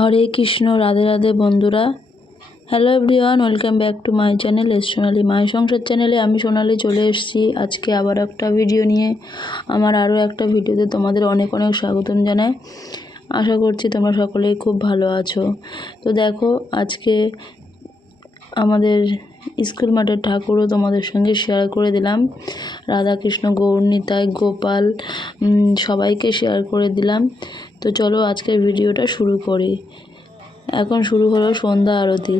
হরে কৃষ্ণ, রাধে রাধে বন্ধুরা। Hello everyone welcome back to my channel S Sonali মায়ের সংসার চ্যানেলে আমি সোনালি চলে এসেছি। আজকে আবার একটা ভিডিও নিয়ে, আমার আরও একটা ভিডিওতে তোমাদের অনেক অনেক স্বাগতম জানাই। আশা করছি তোমরা সকলেই খুব ভালো আছো। তো দেখো, আজকে আমাদের স্কুল মাঠের ঠাকুরও তোমাদের সঙ্গে শেয়ার করে দিলাম। রাধাকৃষ্ণ গৌরনীতায় গোপাল সবাইকে শেয়ার করে দিলাম। তো চলো আজকের ভিডিওটা শুরু করি এখন শুরু হলো সন্ধ্যা আরতি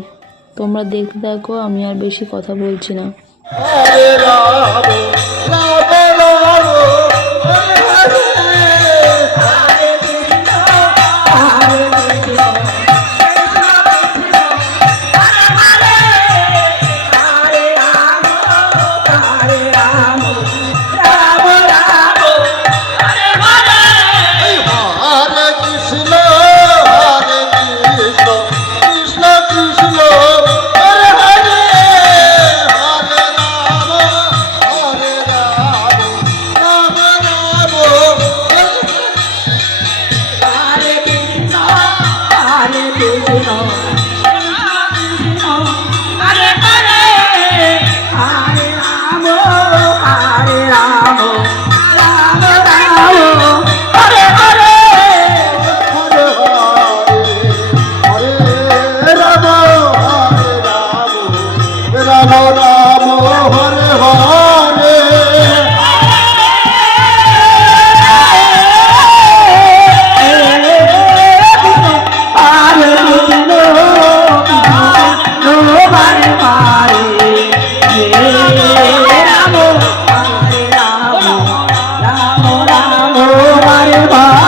তোমরা দেখতে থাকো আমি আর বেশি কথা বলছি না Krishna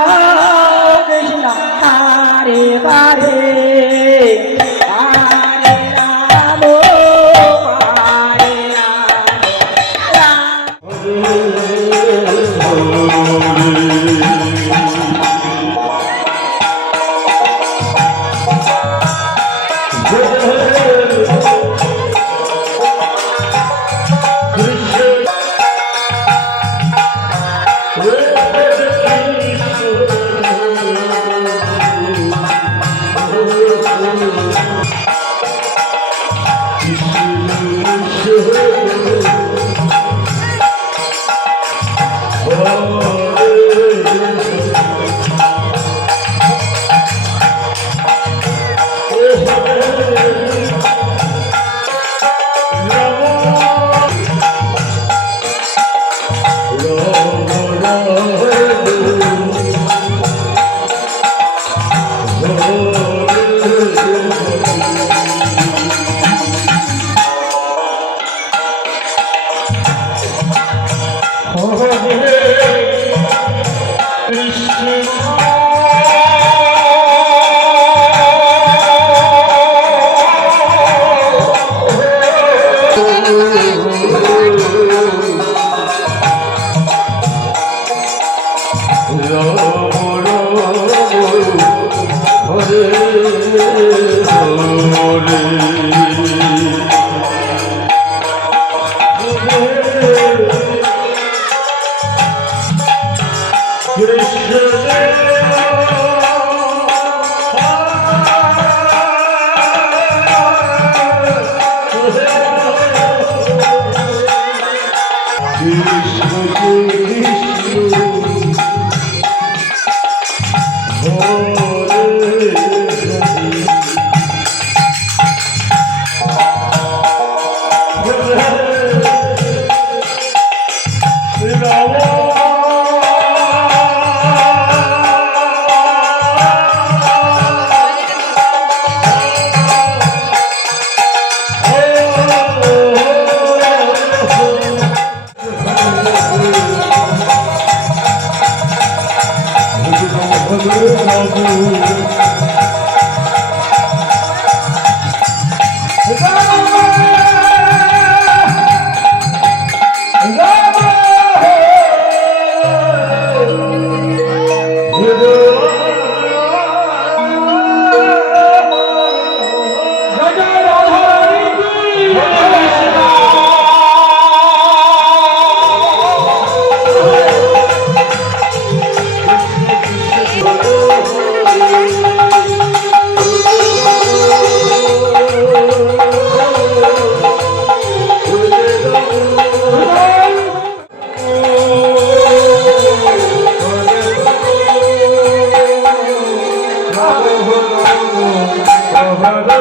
Oh Oh, Ram Hare প্রভু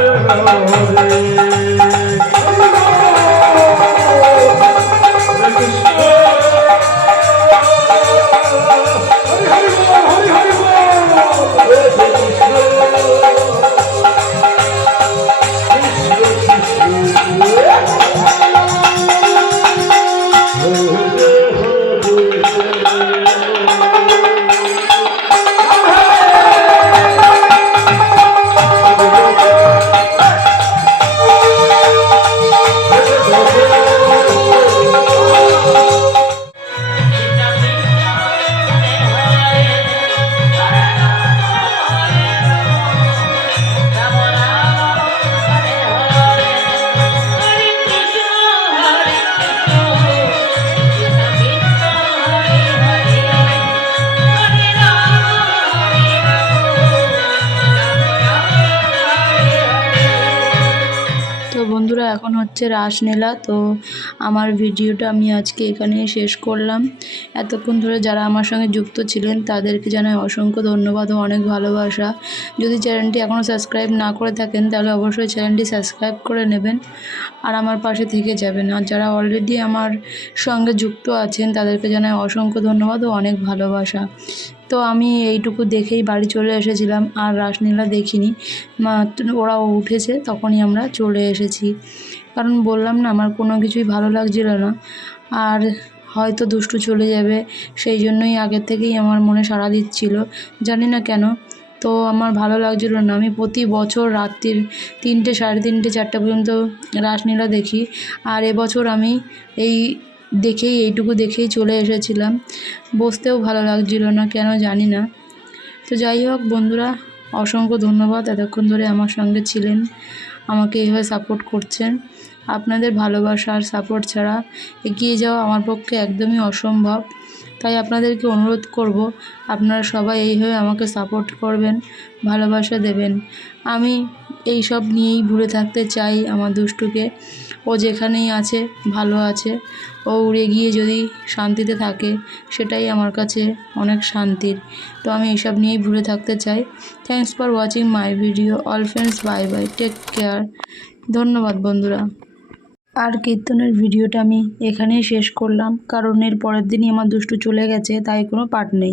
রে হচ্ছে রাসলীলা, তো আমার ভিডিওটা আমি আজকে এখানেই শেষ করলাম। এতক্ষণ ধরে যারা আমার সঙ্গে যুক্ত ছিলেন, তাদেরকে জানাই অসংখ্য ধন্যবাদ ও অনেক ভালোবাসা। যদি চ্যানেলটি এখনও সাবস্ক্রাইব না করে থাকেন, তাহলে অবশ্যই চ্যানেলটি সাবস্ক্রাইব করে নেবেন আর আমার পাশে থেকে যাবেন। আর যারা অলরেডি আমার সঙ্গে যুক্ত আছেন, তাদেরকে জানাই অসংখ্য ধন্যবাদ ও অনেক ভালোবাসা। তো আমি এইটুকু দেখেই বাড়ি চলে এসেছিলাম, আর রাসলীলা দেখিনি। ওরা উঠেছে, তখনই আমরা চলে এসেছি। কারণ বললাম না, আমার কোনো কিছুই ভালো লাগছিল না। আর হয়তো দুষ্টু চলে যাবে, সেই জন্যই আগের থেকেই আমার মনে সাড়া দিচ্ছিল। জানি না কেন, তো আমার ভালো লাগছিল না। আমি প্রতি বছর রাত্রির তিনটে, সাড়ে তিনটে, চারটে পর্যন্ত রাসলীলা দেখি। আর এবছর আমি এই দেখেই, এইটুকু দেখেই চলে এসেছিলাম। বসতেও ভালো লাগছিল না, কেন জানি না। তো যাই হোক বন্ধুরা, অসংখ্য ধন্যবাদ এতক্ষণ ধরে আমার সঙ্গে ছিলেন, আমাকে এইভাবে সাপোর্ট করছেন। আপনাদের ভালোবাসা আর সাপোর্ট ছাড়া এগিয়ে যাওয়া আমার পক্ষে একদমই অসম্ভব। তাই আপনাদেরকে অনুরোধ করব, আপনারা সবাই এইভাবে আমাকে সাপোর্ট করবেন, ভালোবাসা দেবেন। আমি এই সব নিয়েই ভুলে থাকতে চাই আমার দুষ্টুকে। ও যেখানেই আছে, ভালো আছে। ও উড়ে গিয়ে যদি শান্তিতে থাকে, সেটাই আমার কাছে অনেক শান্তির। তো আমি এইসব নিয়েই ভুলে থাকতে চাই। Thanks for watching my video all friends bye bye take care ধন্যবাদ, বন্ধুরা। আর কীর্তনের ভিডিওটা আমি এখানেই শেষ করলাম। কারণ এর পরের দিনই আমার দুষ্টু চলে গেছে, তাই কোনো পার্ট নেই।